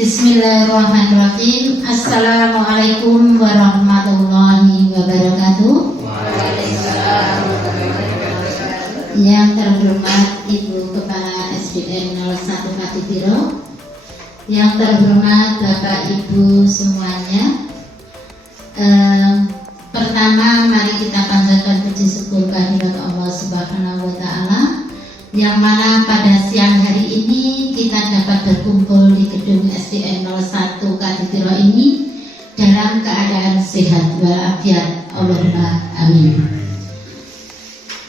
Bismillahirrahmanirrahim. Assalamualaikum warahmatullahi wabarakatuh. Yang terhormat Ibu Kepala SDN 01 Kaditiro, yang terhormat Bapak Ibu semuanya. Pertama, mari kita panjatkan puji syukur kehadirat Allah Subhanahu wa Ta'ala, yang mana pada siang hari ini kita dapat berkumpul di gedung SDN 01 Kaditiro ini dalam keadaan sehat walafiat. Allahumma amin.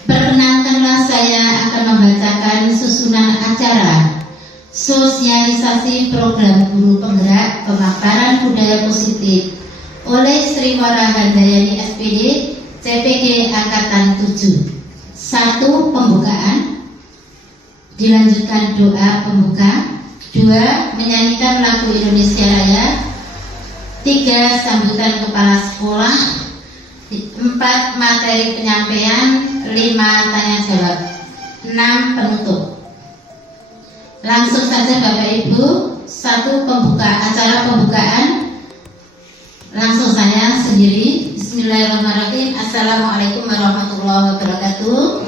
Perkenankanlah saya akan membacakan susunan acara sosialisasi program guru penggerak pemaparan budaya positif oleh Sri Wara Handayani SPD CPD Angkatan 7. 1. Pembukaan, dilanjutkan doa pembuka. 2. Menyanyikan lagu Indonesia Raya. 3. Sambutan kepala sekolah. 4. Materi penyampaian. 5. Tanya jawab. 6. Penutup. Langsung saja Bapak Ibu. 1. Acara pembukaan langsung saya sendiri. Bismillahirrahmanirrahim. Assalamualaikum warahmatullahi wabarakatuh.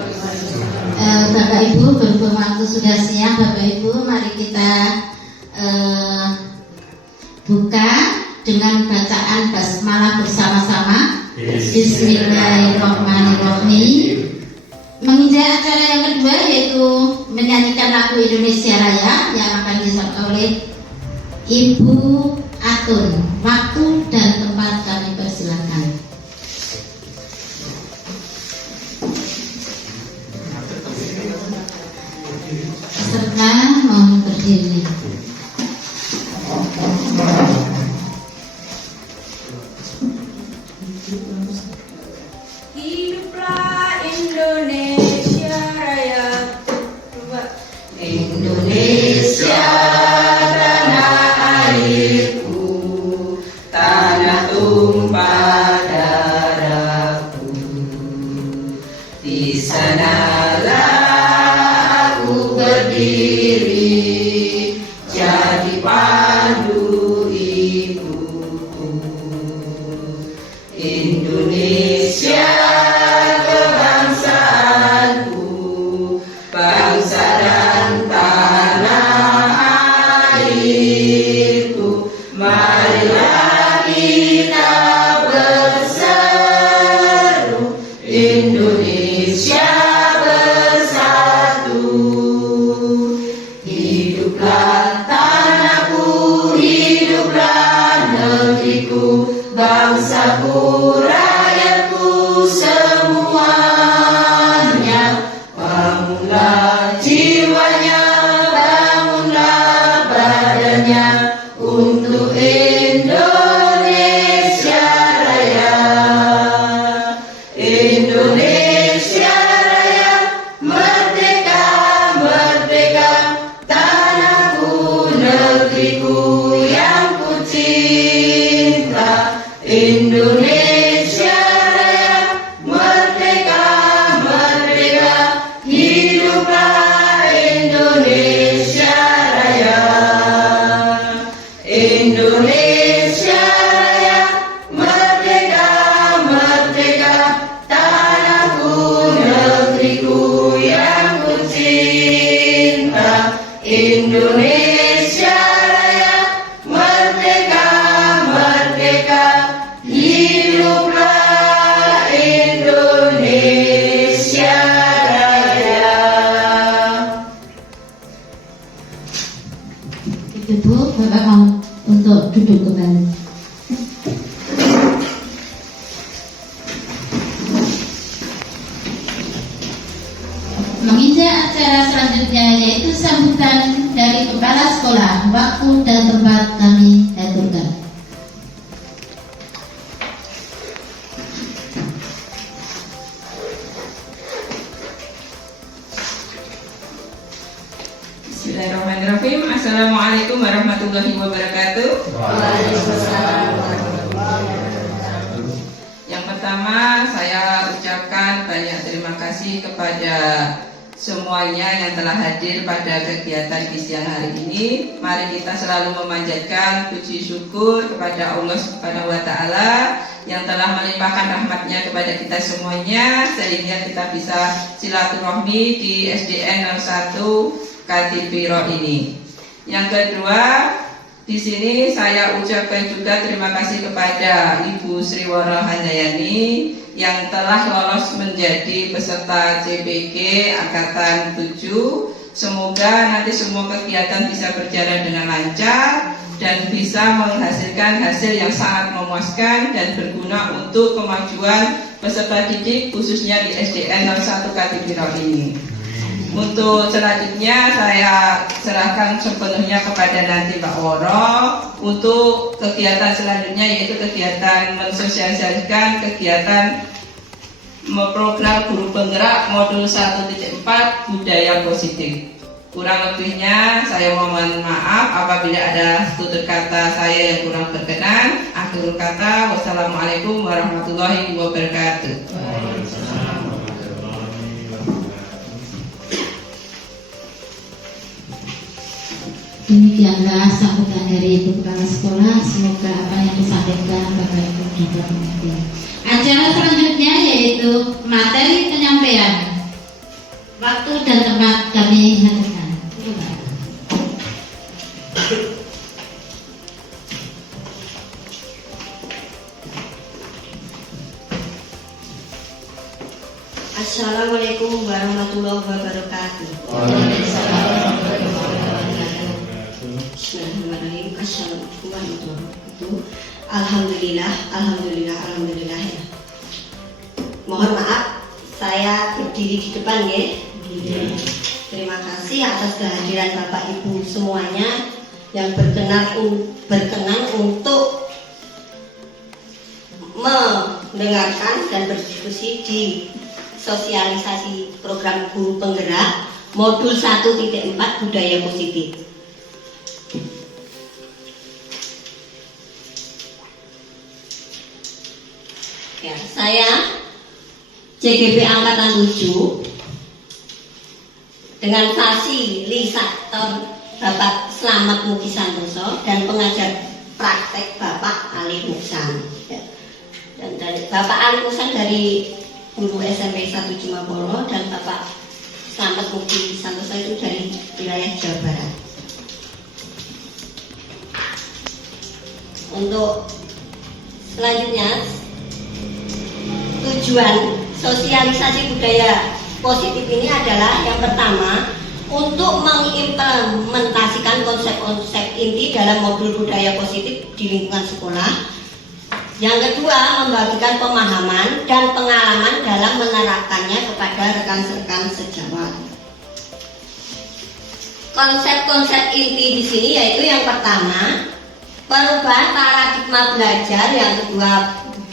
Bapak Ibu, berhubung waktu sudah siang, Bapak Ibu, mari kita buka dengan bacaan basmalah bersama-sama. Bismillahirrahmanirrahim. Menginjak acara yang kedua, yaitu menyanyikan lagu Indonesia Raya yang akan disertai oleh Ibu Atun. Waktu dan tempat kami persilakan. Peserta mohon berdiri. Hiduplah Indonesia Raya. Indonesia tanah airku, tanah tumpah darahku. Di sanalah aku berdiri, jadi pandu ibuku. Indonesia kebangsaanku, bangsa dan tanah airku. Marilah kita berseru, Indonesia bersatu. Hiduplah tanahku, hiduplah negeriku, bangsaku, rakyatku semuanya. Bangunlah jiwanya, bangunlah badannya untuk Indonesia Raya. Indonesia menginjak acara selanjutnya yaitu sambutan dari kepala sekolah. Waktu dan tempat kami aturkan. Bismillahirrahmanirrahim. Assalamualaikum warahmatullahi wabarakatuh. Waalaikumsalam warahmatullahi wabarakatuh. Yang pertama, saya ucapkan banyak terima kasih kepada semuanya yang telah hadir pada kegiatan di siang hari ini. Mari kita selalu memanjatkan puji syukur kepada Allah Subhanahu wa Ta'ala yang telah melimpahkan rahmatnya kepada kita semuanya, sehingga kita bisa silaturahmi di SDN 01 Katipiro ini. Yang kedua, di sini saya ucapkan juga terima kasih kepada Ibu Sriworo Handayani yang telah lolos menjadi peserta CPG Angkatan 7. Semoga nanti semua kegiatan bisa berjalan dengan lancar dan bisa menghasilkan hasil yang sangat memuaskan dan berguna untuk kemajuan peserta didik khususnya di SDN 01 Katipiro ini. Untuk selanjutnya saya serahkan sepenuhnya kepada nanti Pak Woro untuk kegiatan selanjutnya, yaitu kegiatan mensosialisasikan kegiatan program guru penggerak modul 1.4 budaya positif. Kurang lebihnya saya mohon maaf apabila ada tutur kata saya yang kurang berkenan. Akhirul kata, wassalamualaikum warahmatullahi wabarakatuh. Demikianlah sambutan dari Ibu Kepala Sekolah. Semoga apa yang disampaikan Bapak Ibu dapat mengerti. Acara selanjutnya yaitu materi penyampaian. Waktu dan tempat kami hadirkan. Assalamualaikum warahmatullahi wabarakatuh. Bismillahirrahmanirrahim. Assalamualaikum warahmatullahi wabarakatuh. Alhamdulillah ya. Mohon maaf, saya berdiri di depan ya. Terima kasih atas kehadiran Bapak Ibu semuanya yang berkenan untuk mendengarkan dan berdiskusi di sosialisasi program guru penggerak modul 1.4 budaya positif. Ya, saya CGP Angkatan 7 dengan fasilitator Bapak Slamet Mugi Santoso dan pengajar praktek Bapak Ali Muksan. Ya. Dan dari Bapak Ali Muksan dari guru SMP 1 Cimapolo dan Bapak Slamet Mugi Santoso itu dari wilayah Jawa Barat. Untuk selanjutnya, tujuan sosialisasi budaya positif ini adalah yang pertama untuk mengimplementasikan konsep-konsep inti dalam modul budaya positif di lingkungan sekolah. Yang kedua, membagikan pemahaman dan pengalaman dalam menerapkannya kepada rekan-rekan sejawat. Konsep-konsep inti di sini yaitu yang pertama, perubahan paradigma belajar, yang kedua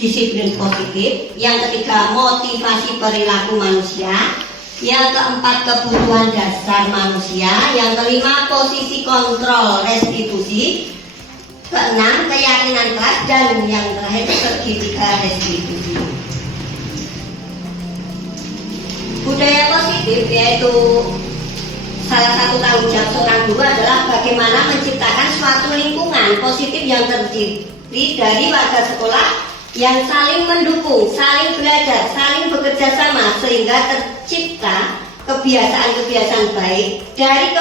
disiplin positif, yang ketiga motivasi perilaku manusia, yang keempat kebutuhan dasar manusia, yang kelima posisi kontrol restitusi, keenam keyakinan kelas, dan yang terakhir segitiga restitusi. Budaya positif yaitu salah satu tanggung jawab seorang guru adalah bagaimana menciptakan suatu lingkungan positif yang terdiri dari warga sekolah yang saling mendukung, saling belajar, saling bekerja sama sehingga tercipta kebiasaan-kebiasaan baik. Dari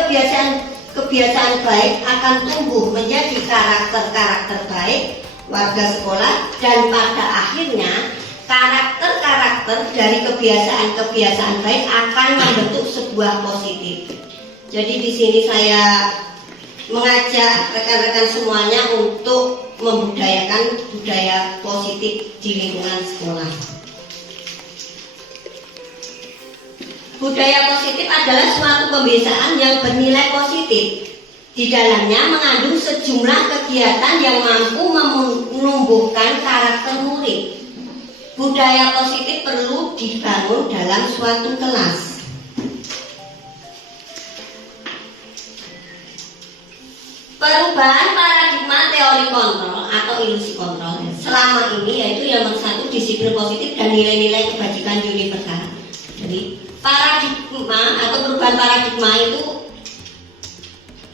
kebiasaan baik akan tumbuh menjadi karakter-karakter baik warga sekolah, dan pada akhirnya karakter-karakter dari kebiasaan-kebiasaan baik akan membentuk sebuah positif. Jadi di sini saya mengajak rekan-rekan semuanya untuk membudayakan budaya positif di lingkungan sekolah. Budaya positif adalah suatu kebiasaan yang bernilai positif. Di dalamnya mengandung sejumlah kegiatan yang mampu menumbuhkan karakter murid. Budaya positif perlu dibangun dalam suatu kelas. Perubahan paradigma teori kontrol atau ilusi kontrol selama ini yaitu yang nomor 1 disiplin positif dan nilai-nilai kebajikan universal. Jadi paradigma atau perubahan paradigma itu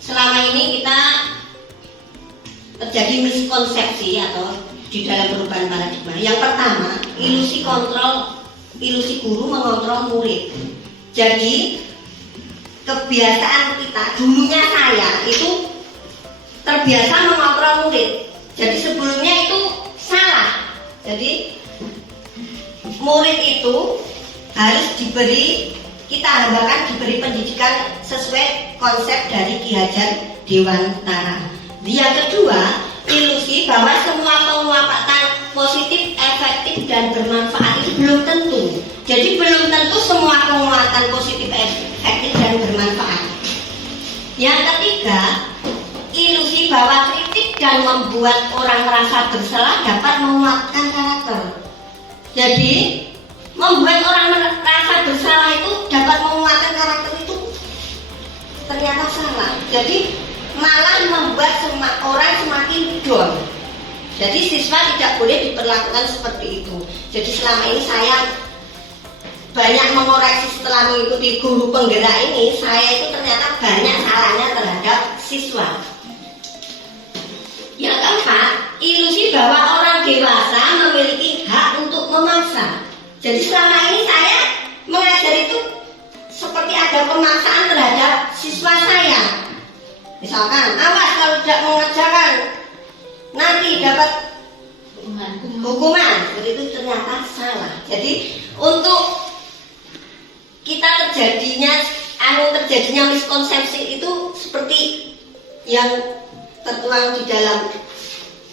selama ini kita terjadi miskonsepsi atau di dalam perubahan paradigma. Yang pertama, ilusi kontrol, ilusi guru mengontrol murid. Jadi kebiasaan kita, dulunya saya itu terbiasa mengontrol murid. Jadi sebelumnya itu salah. Jadi murid itu harus diberi, kita harapkan diberi pendidikan sesuai konsep dari Ki Hajar Dewantara. Yang kedua, ilusi bahwa semua penguatan positif, efektif dan bermanfaat itu belum tentu. Jadi belum tentu semua penguatan positif, efektif dan bermanfaat. Yang ketiga, ilusi bahwa kritik dan membuat orang merasa bersalah dapat menguatkan karakter. Jadi membuat orang merasa bersalah itu dapat menguatkan karakter itu ternyata salah. Jadi malah membuat orang semakin down. Jadi siswa tidak boleh diperlakukan seperti itu. Jadi selama ini saya banyak mengoreksi setelah mengikuti guru penggerak ini, saya itu ternyata banyak salahnya terhadap siswa. Yang keempat, ilusi bahwa orang dewasa memiliki hak untuk memaksa. Jadi selama ini saya mengajar itu seperti ada pemaksaan terhadap siswa saya. Misalkan, awas kalau tidak mengerjakan nanti dapat hukuman. Seperti itu ternyata salah. Jadi untuk kita terjadinya miskonsepsi itu seperti yang tertuang di dalam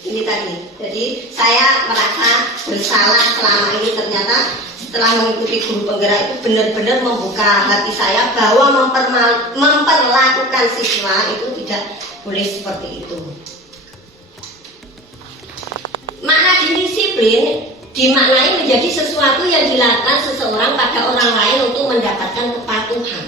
ini tadi. Jadi saya merasa bersalah selama ini, ternyata setelah mengikuti guru penggerak itu benar-benar membuka hati saya bahwa memperlakukan siswa itu tidak boleh seperti itu. Makna disiplin dimaknai menjadi sesuatu yang dilakukan seseorang pada orang lain untuk mendapatkan kepatuhan.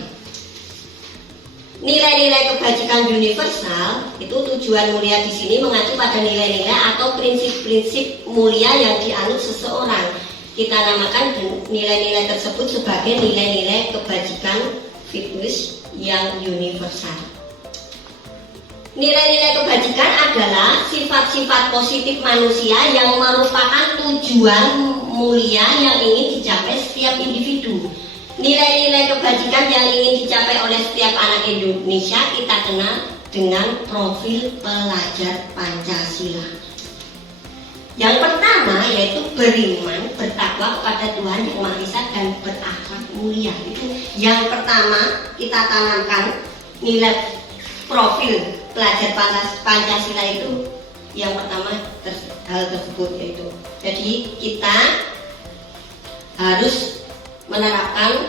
Nilai-nilai kebajikan universal itu tujuan mulia di sini mengacu pada nilai-nilai atau prinsip-prinsip mulia yang dianut seseorang. Kita namakan nilai-nilai tersebut sebagai nilai-nilai kebajikan virtuous yang universal. Nilai-nilai kebajikan adalah sifat-sifat positif manusia yang merupakan tujuan mulia yang ingin dicapai setiap individu. Nilai-nilai kebajikan yang ingin dicapai oleh setiap anak Indonesia kita kenal dengan profil pelajar Pancasila. Yang pertama yaitu beriman, bertakwa kepada Tuhan Yang Maha Esa dan berakhlak mulia. Itu yang pertama kita tanamkan nilai profil pelajar Pancasila itu yang pertama hal tersebut yaitu. Jadi kita harus menerapkan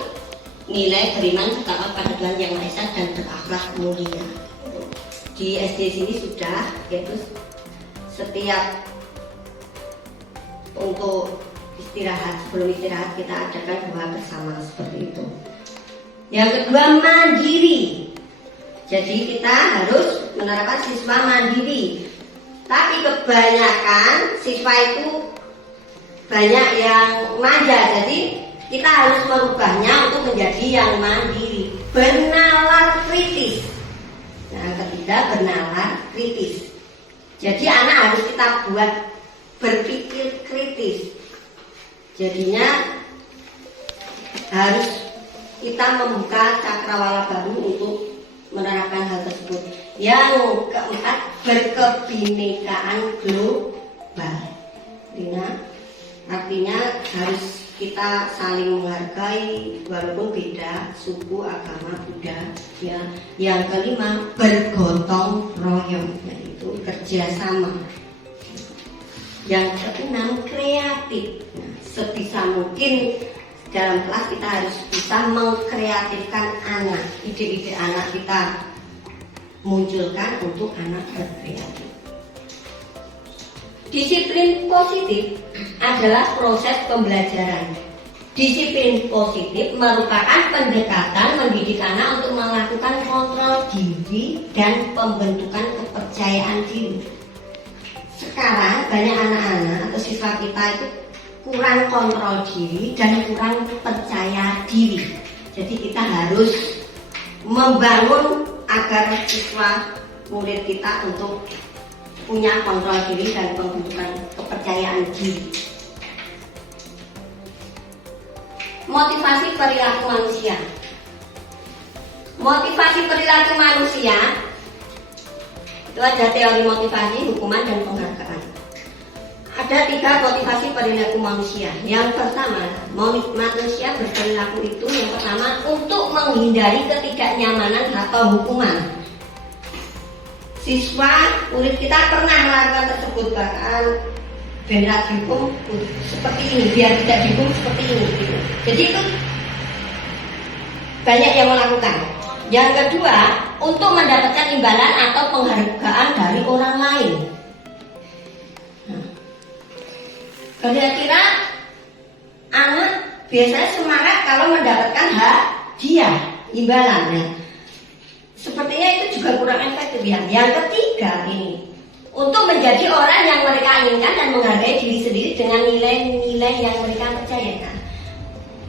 nilai beriman, bertakwa pada Tuhan Yang Maha Esa dan berakhlak mulia. Di SD sini sudah yaitu setiap untuk istirahat, sebelum istirahat kita adakan doa bersama seperti itu. Yang kedua, mandiri. Jadi kita harus menerapkan siswa mandiri. Tapi kebanyakan siswa itu banyak yang manja. Jadi kita harus merubahnya untuk menjadi yang mandiri. Bernalar kritis. Nah, ketiga, bernalar kritis. Jadi anak harus kita buat berpikir kritis. Jadinya harus kita membuka cakrawala baru untuk menerapkan hal tersebut. Yang keempat, berkebinekaan global. Artinya harus kita saling menghargai walaupun beda suku, agama, budaya. Yang kelima, bergotong royong, yaitu kerjasama. Yang keenam, kreatif. Nah, sebisa mungkin dalam kelas kita harus bisa mengkreatifkan anak, ide-ide anak kita munculkan untuk anak berkreatif. Disiplin positif adalah proses pembelajaran. Disiplin positif merupakan pendekatan mendidik anak untuk melakukan kontrol diri dan pembentukan kepercayaan diri. Sekarang banyak anak-anak atau siswa kita itu kurang kontrol diri dan kurang percaya diri. Jadi kita harus membangun agar siswa murid kita untuk punya kontrol diri dan pembentukan kepercayaan diri. Motivasi perilaku manusia. Motivasi perilaku manusia itu ada teori motivasi, hukuman, dan penghargaan. Ada 3 motivasi perilaku manusia. Yang pertama, manusia berperilaku itu yang pertama untuk menghindari ketidaknyamanan atau hukuman. Siswa murid kita pernah melakukan tersebut, bahkan berat dihukum seperti ini, biar tidak dihukum seperti ini gitu. Jadi itu banyak yang melakukan. Yang kedua, untuk mendapatkan imbalan atau penghargaan dari orang lain. Kira-kira anak biasanya semangat kalau mendapatkan hadiah, imbalan. Nah, sepertinya itu juga kurang efektif ya. Yang ketiga ini, untuk menjadi orang yang mereka inginkan dan menghargai diri sendiri dengan nilai-nilai yang mereka percayakan.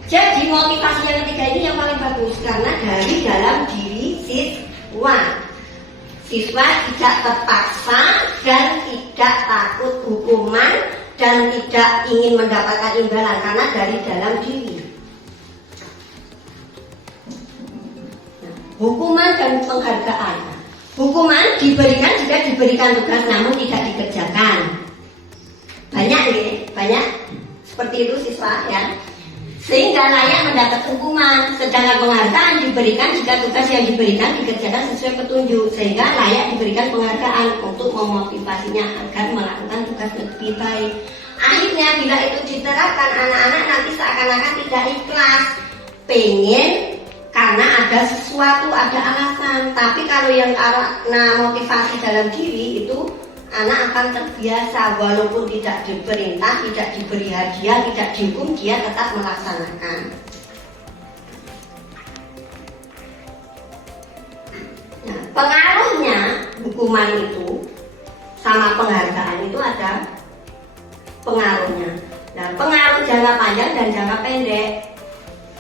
Jadi motivasi yang ketiga ini yang paling bagus karena dari dalam diri siswa. Siswa tidak terpaksa dan tidak takut hukuman dan tidak ingin mendapatkan imbalan karena dari dalam diri. Hukuman dan penghargaan. Hukuman diberikan jika diberikan tugas namun tidak dikerjakan. Banyak nih, banyak seperti itu siswa ya. Sehingga layak mendapat hukuman. Sedangkan penghargaan diberikan jika tugas yang diberikan dikerjakan sesuai petunjuk. Sehingga layak diberikan penghargaan untuk memotivasinya agar melakukan tugas lebih baik. Akhirnya bila itu diterapkan, anak-anak nanti seakan-akan tidak ikhlas, pengen karena ada sesuatu, ada alasan. Tapi kalau yang karena motivasi dalam diri itu, anak akan terbiasa walaupun tidak diperintah, tidak diberi hadiah, tidak dihukum, dia tetap melaksanakan. Nah, pengaruhnya hukuman itu sama penghargaan itu ada pengaruhnya. Nah, pengaruh jangka panjang dan jangka pendek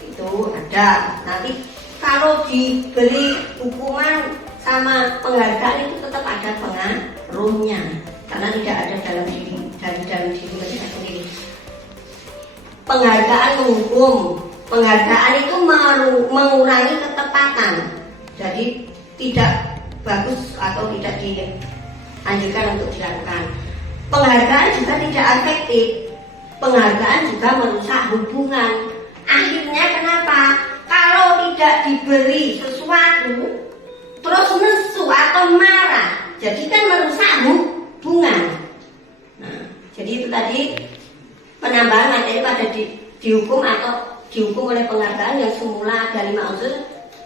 itu ada. Nanti kalau diberi hukuman sama penghargaan itu tetap ada pengaruhnya karena tidak ada dalam diri, dari dalam diri mereka sendiri. Penghargaan menghukum, penghargaan itu mengurangi ketepatan, jadi tidak bagus atau tidak dianjurkan untuk dilakukan. Penghargaan juga tidak efektif, penghargaan juga merusak hubungan. Akhirnya kenapa? Kalau tidak diberi sesuatu terus nesu atau marah, jadi kan merusak hubungan. Nah, jadi itu tadi penambahan materi pada dihukum atau dihukum oleh penghargaan yang semula ada 5 unsur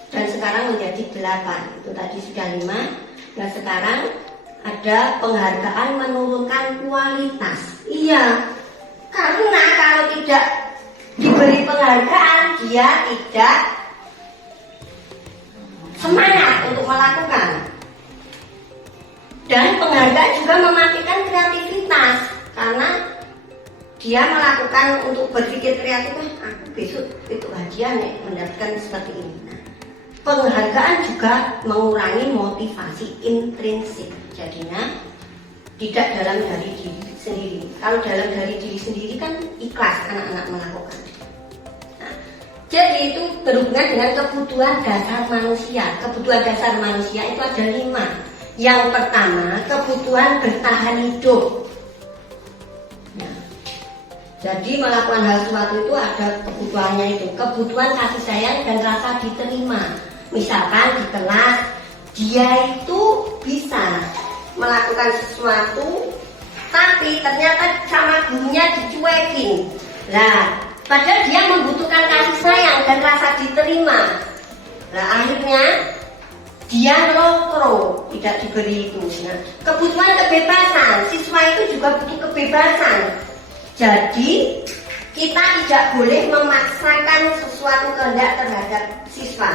dan sekarang menjadi 8. Itu tadi sudah 5. Nah sekarang ada penghargaan menurunkan kualitas. Iya, karena kalau tidak diberi penghargaan dia tidak semangat untuk melakukan. Dan penghargaan juga mematikan kreativitas karena dia melakukan untuk berpikir kreatif. Aku besok itu hadiah nih mendapatkan seperti ini. Nah, penghargaan juga mengurangi motivasi intrinsik. Jadinya tidak dalam dari diri sendiri. Kalau dalam dari diri sendiri kan ikhlas anak-anak melakukan. Jadi itu berhubungan dengan kebutuhan dasar manusia. Kebutuhan dasar manusia itu ada 5. Yang pertama, kebutuhan bertahan hidup. Nah, jadi melakukan hal sesuatu itu ada kebutuhannya itu. Kebutuhan kasih sayang dan rasa diterima. Misalkan di kelas, dia itu bisa melakukan sesuatu, tapi ternyata sama gurunya dicuekin. Nah, padahal dia membutuhkan Nah akhirnya dia lokro, tidak diberi itu. Nah, kebutuhan kebebasan, siswa itu juga butuh kebebasan. Jadi kita tidak boleh memaksakan sesuatu kehendak terhadap siswa.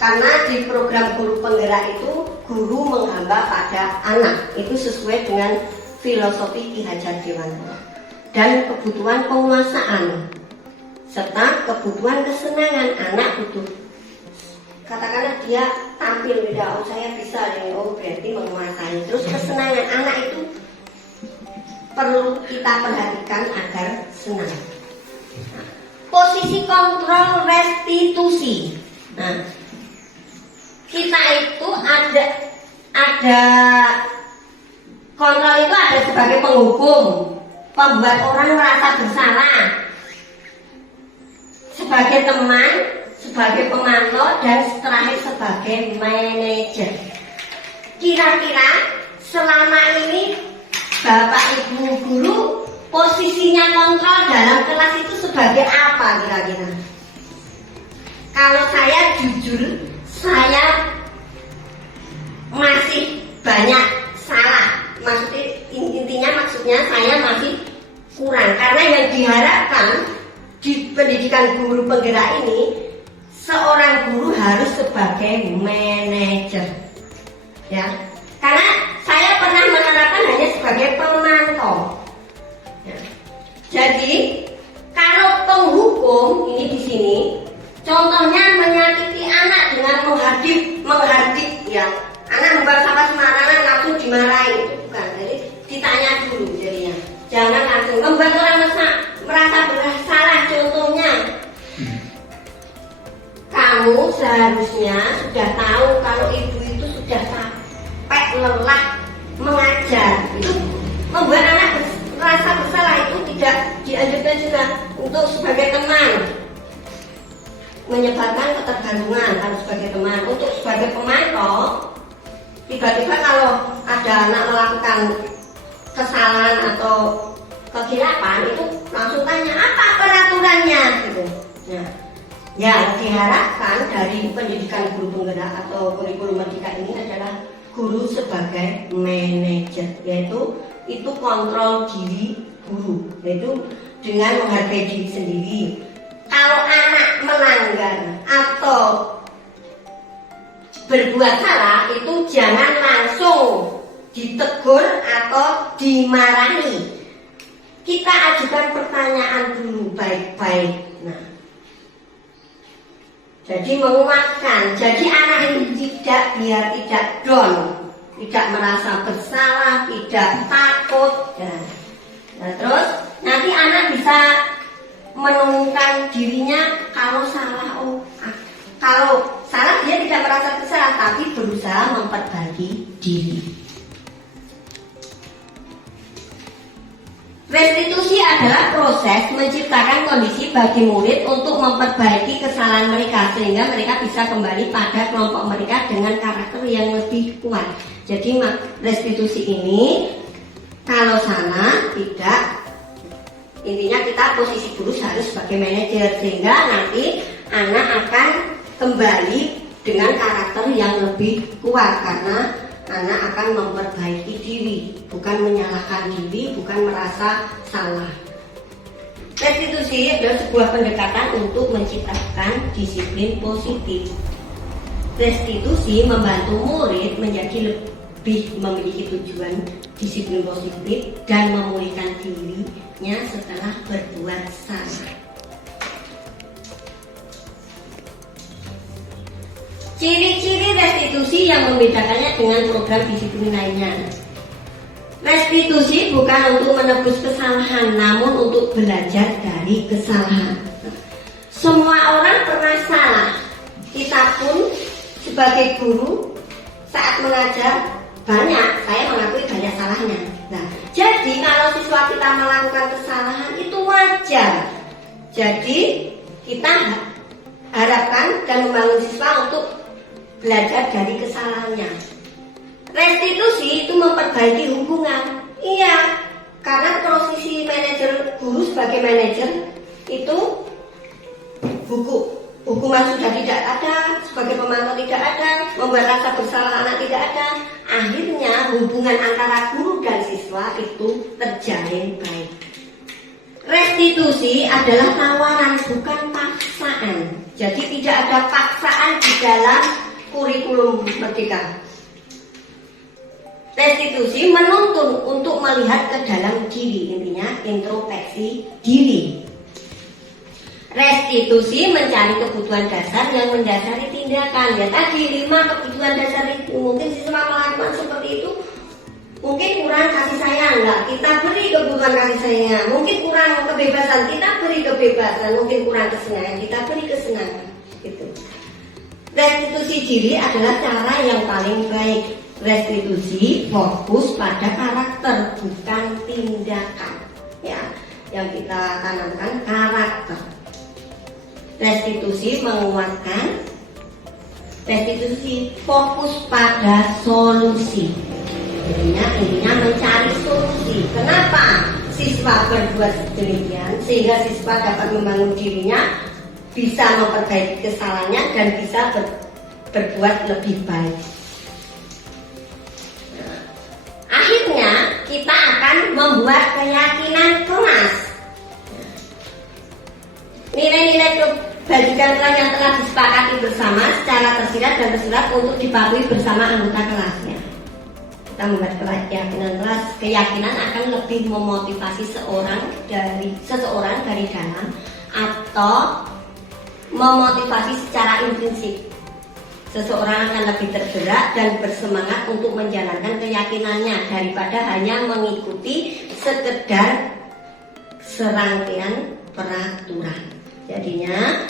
Karena di program guru penggerak itu guru menghamba pada anak. Itu sesuai dengan filosofi Ki Hajar Dewantara. Dan kebutuhan penguasaan serta kebutuhan kesenangan. Anak butuh, katakanlah dia tampil beda, oh saya bisa, oh berarti menguasai. Terus kesenangan anak itu perlu kita perhatikan agar senang. Posisi kontrol restitusi. Nah, kita itu ada kontrol itu ada sebagai penghukum, pembuat orang merasa bersalah, sebagai teman, sebagai pemantau, dan terakhir sebagai manajer. Kira-kira selama ini Bapak Ibu guru posisinya kontrol dalam kelas itu sebagai apa kira-kira? Kalau saya jujur, saya masih banyak salah. Maksudnya saya masih kurang, karena yang diharapkan di pendidikan guru penggerak ini, seorang guru harus sebagai manajer, ya. Karena saya pernah menerapkan hanya sebagai pemantau. Ya. Jadi kalau penghukum ini di sini, contohnya menyakiti anak dengan menghardik, ya. Anak membuang sampah sembarangan langsung dimarahi, itu bukan. Jadi ditanya dulu jadinya. Jangan langsung membuat orang merasa bersalah. Contohnya, kamu seharusnya sudah tahu kalau ibu itu sudah capek lelah mengajar. Itu membuat anak merasa bersalah, itu tidak dianjurkan juga untuk sebagai teman, menyebabkan ketergantungan kalau sebagai teman. Untuk sebagai pemantau, tiba-tiba kalau ada anak melakukan kesalahan atau kegilapan, itu langsung tanya apa peraturannya gitu. Nah, yang diharapkan dari pendidikan guru penggerak atau kurikulum merdeka ini adalah guru sebagai manajer, yaitu itu kontrol diri guru, yaitu dengan menghargai diri sendiri. Kalau anak melanggar atau berbuat salah, itu jangan langsung ditegur atau dimarahi. Kita ajukan pertanyaan dulu baik-baik. Nah, jadi menguatkan. Jadi anak ini biar tidak down, tidak merasa bersalah, tidak takut. Nah, terus nanti anak bisa menemukan dirinya kalau salah. Kalau salah dia tidak merasa bersalah, tapi berusaha memperbaiki diri. Restitusi adalah proses menciptakan kondisi bagi murid untuk memperbaiki kesalahan mereka sehingga mereka bisa kembali pada kelompok mereka dengan karakter yang lebih kuat. Jadi restitusi ini kalau salah tidak, intinya kita posisi guru harus sebagai manajer sehingga nanti anak akan kembali dengan karakter yang lebih kuat karena anak akan memperbaiki diri, bukan menyalahkan diri, bukan merasa salah. Restitusi adalah sebuah pendekatan untuk menciptakan disiplin positif. Restitusi membantu murid menjadi lebih memiliki tujuan disiplin positif dan memulihkan dirinya setelah berbuat salah. Ciri-ciri restitusi yang membedakannya dengan program disiplin lainnya. Restitusi bukan untuk menebus kesalahan, namun untuk belajar dari kesalahan. Semua orang pernah salah. Kita pun sebagai guru saat mengajar saya mengakui banyak salahnya. Nah, jadi kalau siswa kita melakukan kesalahan itu wajar. Jadi kita harapkan dan membangun siswa untuk belajar dari kesalahannya. Restitusi itu memperbaiki hubungan. Iya, karena posisi manajer guru sebagai manajer itu buku hukuman sudah tidak ada, sebagai pemantau tidak ada, membuat rasa bersalah anak tidak ada. Akhirnya hubungan antara guru dan siswa itu terjalin baik. Restitusi adalah tawaran, bukan paksaan. Jadi tidak ada paksaan di dalam kurikulum Merdeka. Restitusi menuntun untuk melihat ke dalam diri, intinya introspeksi diri. Restitusi mencari kebutuhan dasar yang mendasari tindakan. Ya tadi 5 kebutuhan dasar itu. Mungkin siswa melakukan seperti itu, mungkin kurang kasih sayang, lah kita beri kebutuhan kasih sayang. Mungkin kurang kebebasan, kita beri kebebasan. Mungkin kurang kesenangan, kita beri kesenangan. Gitu. Restitusi diri adalah cara yang paling baik. Restitusi fokus pada karakter, bukan tindakan. Ya, yang kita tanamkan karakter. Restitusi menguatkan. Restitusi fokus pada solusi. Intinya mencari solusi. Kenapa siswa berbuat demikian? Sehingga siswa dapat membangun dirinya, bisa memperbaiki kesalahannya dan bisa berbuat lebih baik. Nah, akhirnya kita akan membuat keyakinan kelas. Nilai-nilai kebajikan kelas yang telah disepakati bersama secara tersirat dan tersurat untuk dipatuhi bersama anggota kelasnya. Kita membuat keyakinan akan lebih memotivasi seseorang dari dalam atau memotivasi secara intrinsik. Seseorang akan lebih tergerak dan bersemangat untuk menjalankan keyakinannya daripada hanya mengikuti sekedar serangkaian peraturan. Jadinya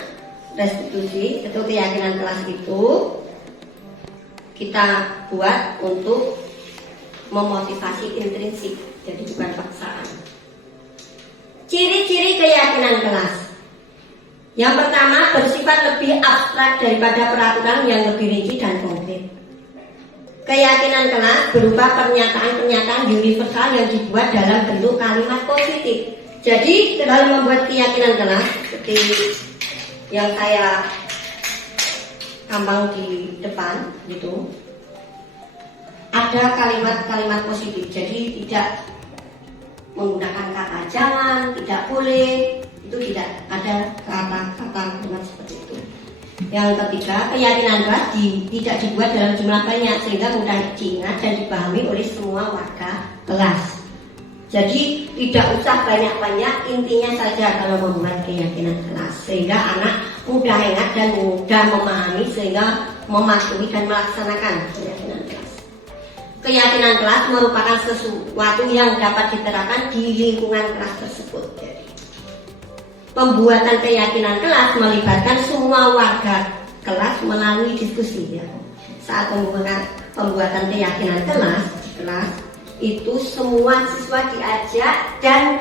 restitusi atau keyakinan kelas itu kita buat untuk memotivasi intrinsik, jadi bukan paksaan. Ciri-ciri keyakinan kelas. Yang pertama, bersifat lebih abstrak daripada peraturan yang lebih rinci dan konkret. Keyakinan kelas berupa pernyataan-pernyataan universal yang dibuat dalam bentuk kalimat positif. Jadi dalam membuat keyakinan kelas, seperti yang saya tambang di depan gitu, ada kalimat-kalimat positif. Jadi tidak menggunakan kata jangan, tidak boleh, itu tidak ada kata-kata kalimat seperti itu. Yang ketiga, keyakinan kelas tidak dibuat dalam jumlah banyak sehingga mudah diingat dan dipahami oleh semua warga kelas. Jadi tidak usah banyak-banyak, intinya saja kalau membuat keyakinan kelas sehingga anak mudah ingat dan mudah memahami sehingga mematuhi dan melaksanakan keyakinan kelas. Keyakinan kelas merupakan sesuatu yang dapat diterapkan di lingkungan kelas tersebut. Jadi, pembuatan keyakinan kelas melibatkan semua warga kelas melalui diskusi. Ya. Saat pembuatan keyakinan kelas di kelas itu semua siswa diajak dan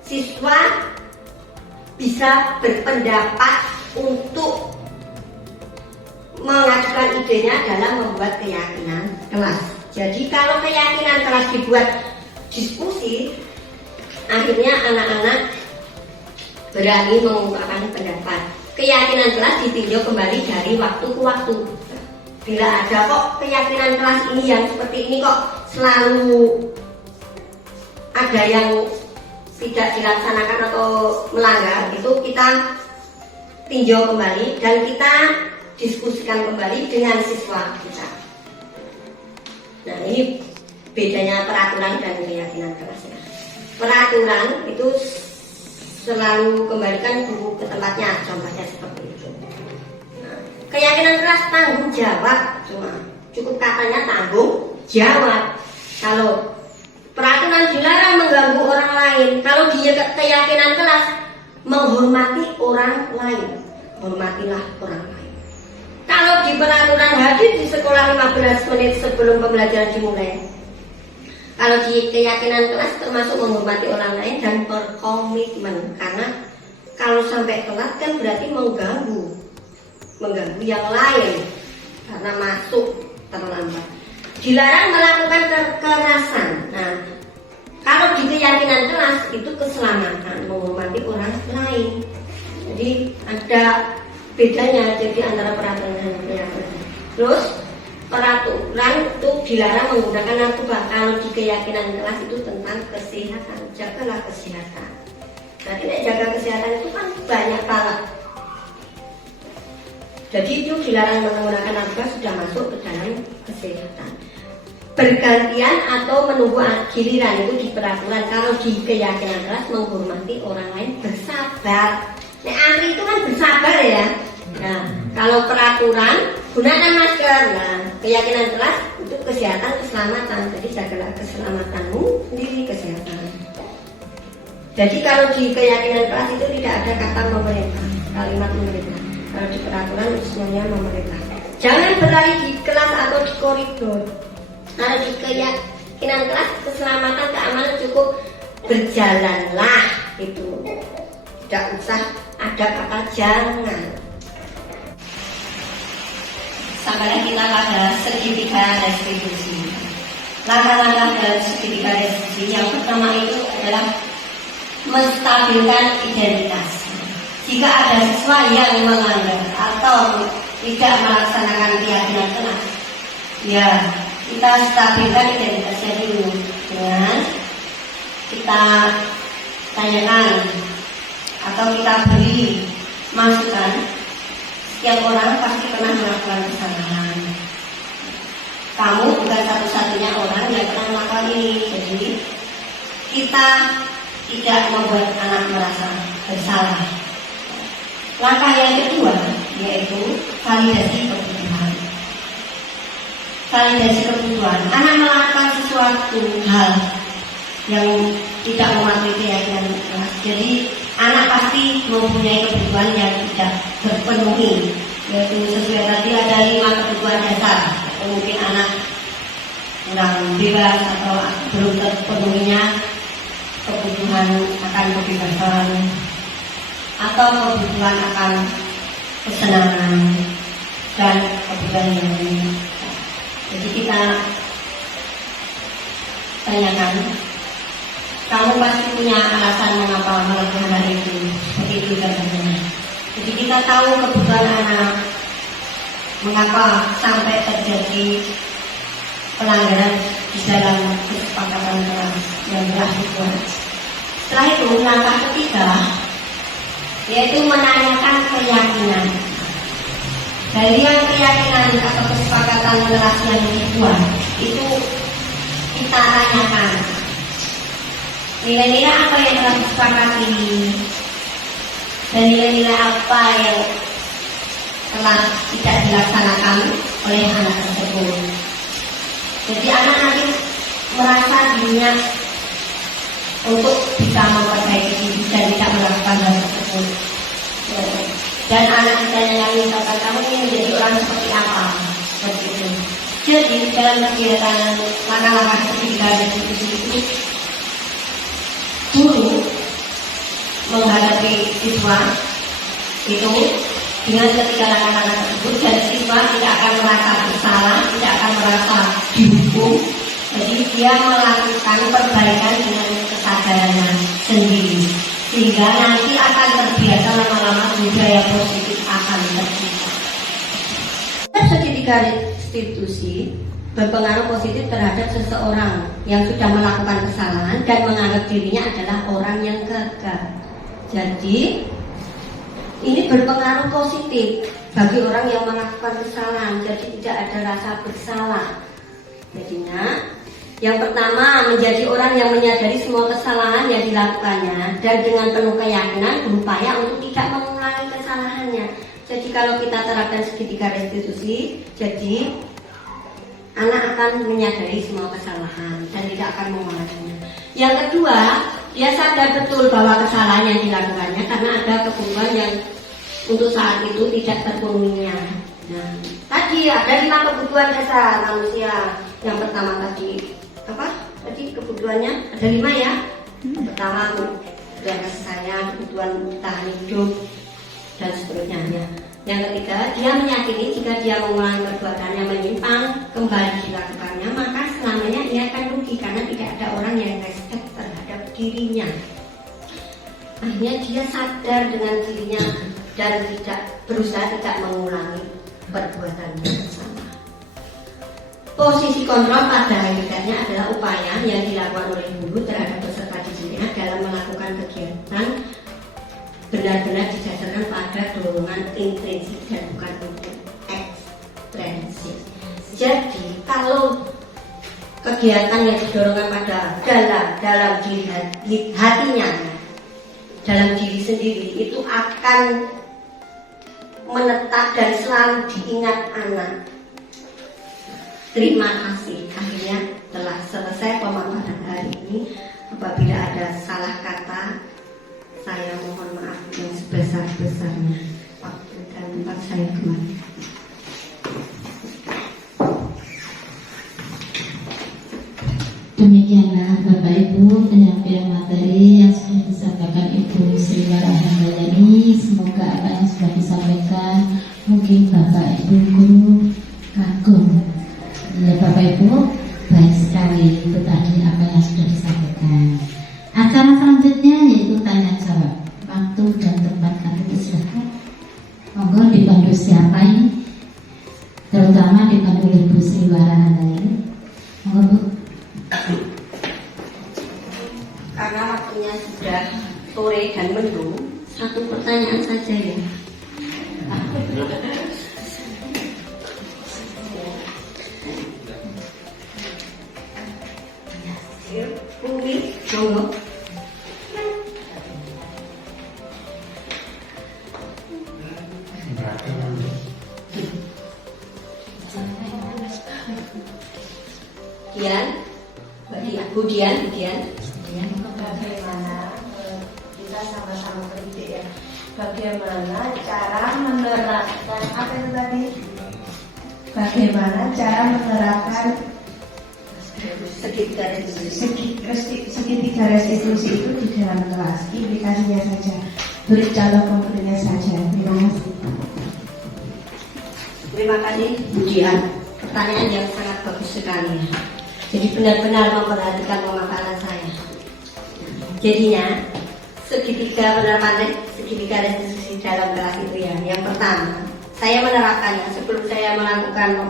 siswa bisa berpendapat untuk mengajukan idenya dalam membuat keyakinan kelas. Jadi kalau keyakinan kelas dibuat diskusi, akhirnya anak-anak berani mengungkapkan pendapat. Keyakinan kelas ditinjau kembali dari waktu ke waktu. Bila ada kok keyakinan kelas ini yang seperti ini kok selalu ada yang tidak dilaksanakan atau melanggar, itu kita tinjau kembali dan kita diskusikan kembali dengan siswa kita. Nah, ini bedanya peraturan dan keyakinan kelasnya. Peraturan itu selalu kembalikan buku ke tempatnya, contohnya seperti itu. Nah, keyakinan kelas tanggung jawab, cuma cukup katanya tanggung jawab. Kalau peraturan dilarang mengganggu orang lain, kalau dia keyakinan kelas menghormati orang lain, hormatilah orang lain. Kalau di peraturan hadir di sekolah 15 menit sebelum pembelajaran dimulai, kalau di keyakinan kelas termasuk menghormati orang lain dan berkomitmen. Karena kalau sampai telat kan berarti mengganggu yang lain karena masuk terlambat. Dilarang melakukan kekerasan. Nah, kalau di keyakinan kelas itu keselamatan, menghormati orang lain. Jadi ada bedanya jadi antara peraturan dan keyakinan. Terus peraturan itu dilarang menggunakan narkoba. Kalau di keyakinan kelas itu tentang kesehatan, jagalah kesehatan. Berarti jaga kesehatan itu kan banyak banget. Jadi itu dilarang menggunakan narkoba sudah masuk ke dalam kesehatan. Bergantian atau menunggu giliran itu di peraturan. Kalau di keyakinan kelas menghormati orang lain, bersabar. Nah, antri itu kan bersabar ya. Nah, kalau peraturan gunakan masker. Nah, keyakinan kelas itu kesehatan, keselamatan. Jadi jagalah keselamatanmu sendiri, kesehatan. Jadi kalau di keyakinan kelas itu tidak ada kata pemerintah, kalimat pemerintah. Kalau di peraturan itu semuanya pemerintah. Jangan berlari di kelas atau di koridor. Kalau di keyakinan kelas keselamatan, keamanan cukup berjalanlah itu. Tidak usah ada kata jangan. Sampailah kita pada segitiga restitusi. Langkah-langkah dalam segitiga restitusi yang pertama itu adalah menstabilkan identitas. Jika ada siswa yang melanggar atau tidak melaksanakan keyakinan kelas, ya kita stabilkan identitasnya dulu dengan kita tanyakan atau kita beri masukan. Setiap orang pasti pernah melakukan kesalahan. Kamu bukan satu-satunya orang yang pernah melakukan ini. Jadi kita tidak membuat anak merasa bersalah. Langkah yang kedua yaitu validasi kebutuhan. Validasi kebutuhan. Anak melakukan sesuatu hal yang tidak mematuhi keyakinan kelas. Jadi anak pasti mempunyai kebutuhan yang tidak terpenuhi, yaitu sesuai tadi ada 5 kebutuhan dasar. Mungkin anak kurang bebas atau belum terpenuhinya kebutuhan akan kebebasan atau kebutuhan akan kesenangan dan kebutuhan yang lain. Jadi kita tanyakan, kamu pasti punya alasan mengapa melakukan hal itu, seperti itu katanya. Jadi kita tahu kebutuhan anak, mengapa sampai terjadi pelanggaran di dalam kesepakatan kelas yang telah dibuat. Setelah itu langkah ketiga yaitu menanyakan keyakinan. Dari yang keyakinan atau kesepakatan kelas yang dibuat itu kita tanyakan nilai-nilai apa yang telah disepakati dan nilai-nilai apa yang telah tidak dilaksanakan oleh anak tersebut. Jadi anak nanti merasa dirinya untuk bisa memperbaiki diri dan tidak melakukan hal tersebut. Dan anak ditanya misalkan kamu ingin menjadi orang seperti apa, seperti itu. Jadi dalam kegiatan langkah-langkah ketiga dan itu guru menghadapi siswa itu dengan ketiga langkah-langkah tersebut, dan siswa tidak akan merasa bersalah, tidak akan merasa dihukum. Jadi dia melakukan perbaikan dengan kesadarannya sendiri, sehingga nanti akan terbiasa lama-lama budaya positif akan tercipta. Segitiga restitusi berpengaruh positif terhadap seseorang yang sudah melakukan kesalahan dan menganggap dirinya adalah orang yang gagal. Jadi ini berpengaruh positif bagi orang yang melakukan kesalahan. Jadi tidak ada rasa bersalah. Jadinya yang pertama, menjadi orang yang menyadari semua kesalahan yang dilakukannya dan dengan penuh keyakinan berupaya untuk tidak mengulangi kesalahannya. Jadi kalau kita terapkan segitiga restitusi, jadi anak akan menyadari semua kesalahan dan tidak akan mengulanginya. Yang kedua, dia sadar betul bahwa kesalahan yang dilakukannya karena ada kebutuhan yang untuk saat itu tidak terpenuhinya. Nah, tadi ada 5 kebutuhan dasar manusia. Yang pertama tadi apa? Tadi kebutuhannya ada 5 ya. Pertama kebutuhan kasih sayang, kebutuhan tahan hidup dan seterusnya. Yang ketiga, dia meyakini jika dia mengulangi perbuatannya menyimpang kembali dilakukannya, maka selamanya ia akan rugi karena tidak ada orang yang respect terhadap dirinya. Akhirnya dia sadar dengan dirinya dan tidak berusaha tidak mengulangi perbuatan yang sama. Posisi kontrol pada hakikatnya adalah upaya yang dilakukan oleh guru terhadap peserta didiknya dalam melakukan kegiatan benar-benar didasarkan pada dorongan intrinsik dan bukan ekstrinsik. Jadi kalau kegiatan yang didorongkan pada dalam diri hatinya, dalam diri sendiri, itu akan menetap dan selalu diingat anak. Terima kasih, akhirnya telah selesai pemaparan hari ini. Apabila ada salah kata, saya mohon maaf yang sebesar-besarnya. Waktu dan tempat saya kembali. Demikianlah Bapak Ibu penyampaian materi yang sudah disampaikan Ibu Sri Warahandayani. Semoga apa yang sudah disampaikan mungkin Bapak Ibu guru kagum. Ya Bapak Ibu, baik sekali itu tadi apa yang sudah disampaikan. Acara selanjutnya yaitu tanya jawab. Waktu dan tempat kami diserahkan. Monggo dipandu siapa ini? Terutama dipandu Ibu Sri Warahandayani. Monggo Bu. Karena waktunya sudah sore dan mendung, satu pertanyaan saja ya. Bumi, monggo. Dian, Bu Dian. Bagaimana kita sama-sama pendidik ya, bagaimana cara menerapkan apa itu tadi? Bagaimana cara menerapkan segitiga restitusi itu di dalam kelas? Indikasinya saja, beri contoh konkretnya saja. Terima kasih. Terima kasih Bu Dian. Pertanyaan yang sangat bagus sekali ya. Jadi benar-benar memperhatikan pemaparan saya. Jadinya segitiga restitusi dalam kelas itu ya. Yang pertama, saya menerapkannya sebelum saya melakukan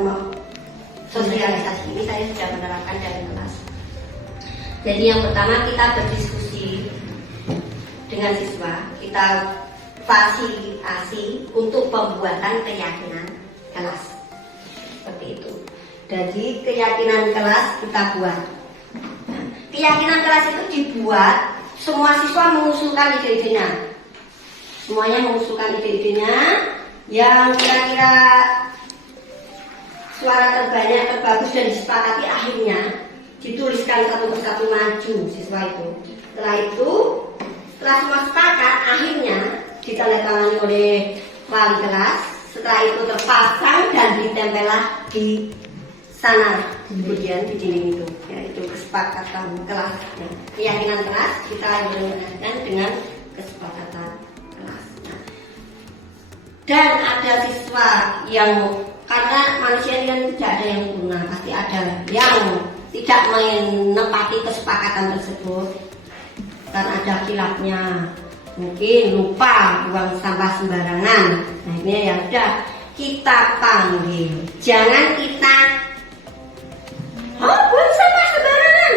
sosialisasi ini, saya sudah menerapkan dalam kelas. Jadi yang pertama, kita berdiskusi dengan siswa, kita fasilitasi untuk pembuatan keyakinan kelas. Seperti itu. Jadi keyakinan kelas kita buat. Nah, keyakinan kelas itu dibuat, semua siswa mengusulkan ide-idenya. Semuanya mengusulkan ide-idenya yang kira-kira suara terbanyak, terbagus dan disepakati, akhirnya dituliskan satu persatu maju siswa itu. Setelah semua sepakat, akhirnya ditandatangani oleh wali kelas. Setelah itu terpasang dan ditempellah di sana, kemudian di dinding itu, yaitu kesepakatan kelas. Nah, keyakinan kelas kita implementasikan dengan kesepakatan kelas. Nah, dan ada siswa yang, karena manusia ini kan tidak ada yang sempurna, pasti ada yang tidak menepati kesepakatan tersebut karena ada khilafnya, mungkin lupa buang sampah sembarangan. Nah, ini yang sudah kita panggil, jangan kita buang sampah sembarangan.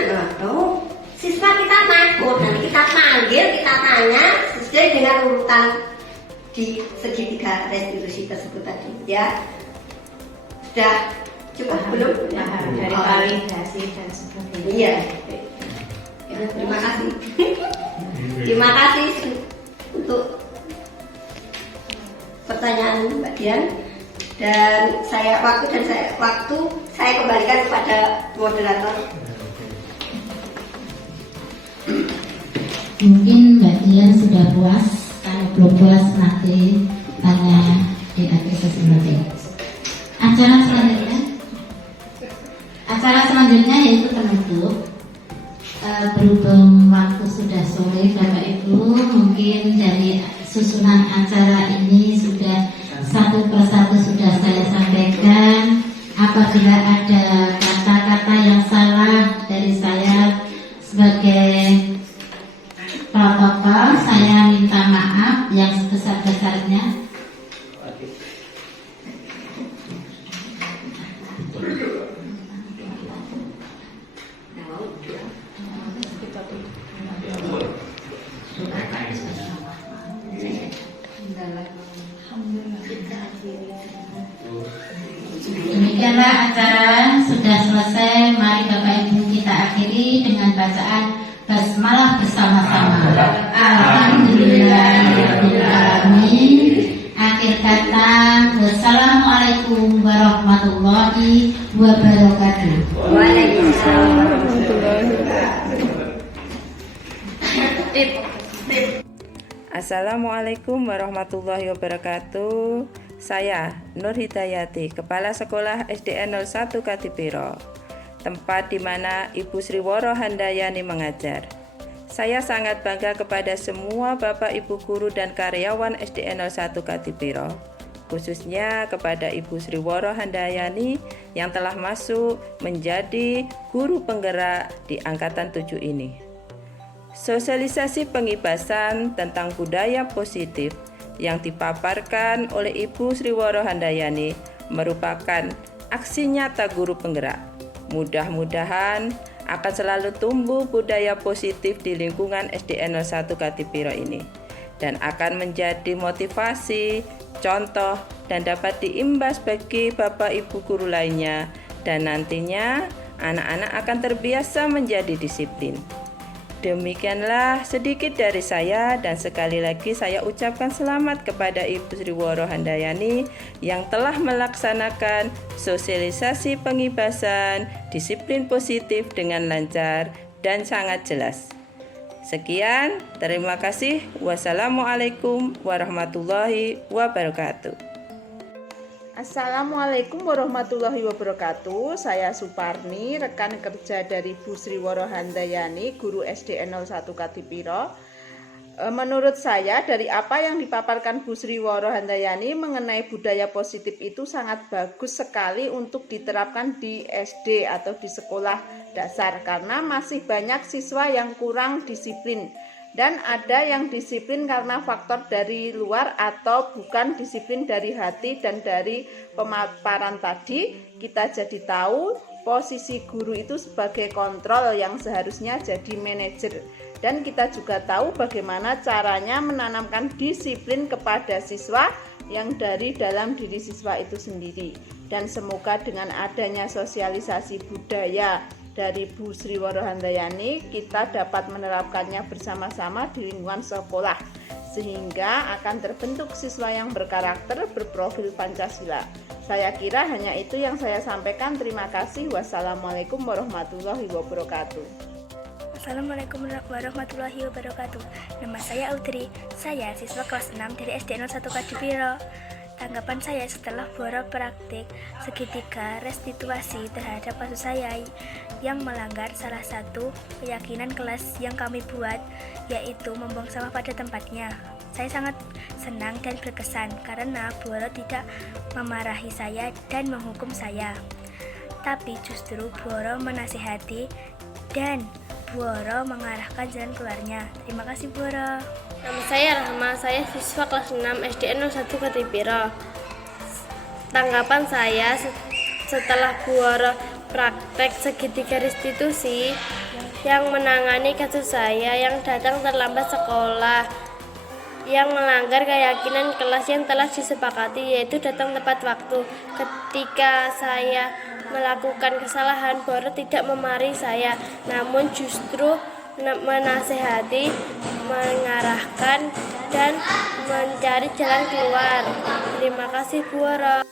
Siswa kita takut, nanti kita panggil, kita tanya sesuai dengan urutan di segitiga restitusi tersebut tadi ya. Sudah cukup belum? Dari validasi dan sebagainya. Iya. Ya, terima kasih. Terima kasih untuk pertanyaan Mbak Dian, dan saya kembalikan kepada moderator. Mungkin Mbak Dian sudah puas. Kalau belum puas nanti tanya di akhir sesi nanti. Acara selanjutnya yaitu penutup. Berhubung waktu sudah sore, Bapak Ibu, mungkin dari susunan acara ini sudah satu persatu sudah saya sampaikan. Apabila ada kata-kata yang salah dari saya sebagai protokol, saya minta maaf yang sebesar-besarnya. Demikianlah acara sudah selesai. Mari Bapak Ibu kita akhiri dengan bacaan basmalah bersama-sama. Alhamdulillahirobbilalamin. Akhir kata, wassalamualaikum warahmatullahi wabarakatuh. Waalaikumsalam. Assalamualaikum warahmatullahi wabarakatuh. Saya Nur Hidayati, Kepala Sekolah SDN 01 Kadipiro, tempat di mana Ibu Sri Woro Handayani mengajar. Saya sangat bangga kepada semua Bapak Ibu guru dan karyawan SDN 01 Kadipiro, khususnya kepada Ibu Sri Woro Handayani yang telah masuk menjadi guru penggerak di angkatan 7 ini. Sosialisasi pengibasan tentang budaya positif yang dipaparkan oleh Ibu Sri Woro Handayani merupakan aksi nyata guru penggerak. Mudah-mudahan akan selalu tumbuh budaya positif di lingkungan SDN 01 Kadipiro ini dan akan menjadi motivasi, contoh, dan dapat diimbas bagi Bapak Ibu guru lainnya, dan nantinya anak-anak akan terbiasa menjadi disiplin. Demikianlah sedikit dari saya, dan sekali lagi saya ucapkan selamat kepada Ibu Sri Woro Handayani yang telah melaksanakan sosialisasi pengibasan disiplin positif dengan lancar dan sangat jelas. Sekian, terima kasih. Wassalamualaikum warahmatullahi wabarakatuh. Assalamualaikum warahmatullahi wabarakatuh. Saya Suparni, rekan kerja dari Bu Sri Woro Handayani, guru SDN 01 Kadipiro. Menurut saya, dari apa yang dipaparkan Bu Sri Woro Handayani mengenai budaya positif itu sangat bagus sekali untuk diterapkan di SD atau di sekolah dasar, karena masih banyak siswa yang kurang disiplin. Dan ada yang disiplin karena faktor dari luar atau bukan disiplin dari hati. Dan dari pemaparan tadi kita jadi tahu posisi guru itu sebagai kontrol yang seharusnya jadi manajer. Dan kita juga tahu bagaimana caranya menanamkan disiplin kepada siswa yang dari dalam diri siswa itu sendiri. Dan semoga dengan adanya sosialisasi budaya dari Bu Sri Woro Handayani, kita dapat menerapkannya bersama-sama di lingkungan sekolah, sehingga akan terbentuk siswa yang berkarakter, berprofil Pancasila. Saya kira hanya itu yang saya sampaikan. Terima kasih. Wassalamualaikum warahmatullahi wabarakatuh. Assalamualaikum warahmatullahi wabarakatuh. Nama saya Audrey, saya siswa kelas 6 dari SDN 01 Kadipiro. Tanggapan saya setelah Boro praktik segitiga restituasi terhadap kasus saya yang melanggar salah satu keyakinan kelas yang kami buat, yaitu membuang sampah pada tempatnya. Saya sangat senang dan berkesan karena Boro tidak memarahi saya dan menghukum saya, tapi justru Boro menasihati dan Boro mengarahkan jalan keluarnya. Terima kasih Boro. Nama saya Rahma, saya siswa kelas 6 SDN 01 Kadipiro. Tanggapan saya setelah Boro praktek segitiga restitusi yang menangani kasus saya yang datang terlambat sekolah, yang melanggar keyakinan kelas yang telah disepakati, yaitu datang tepat waktu. Ketika saya melakukan kesalahan, Boro tidak memarahi saya, namun justru menasehati, mengarahkan, dan mencari jalan keluar. Terima kasih Boro.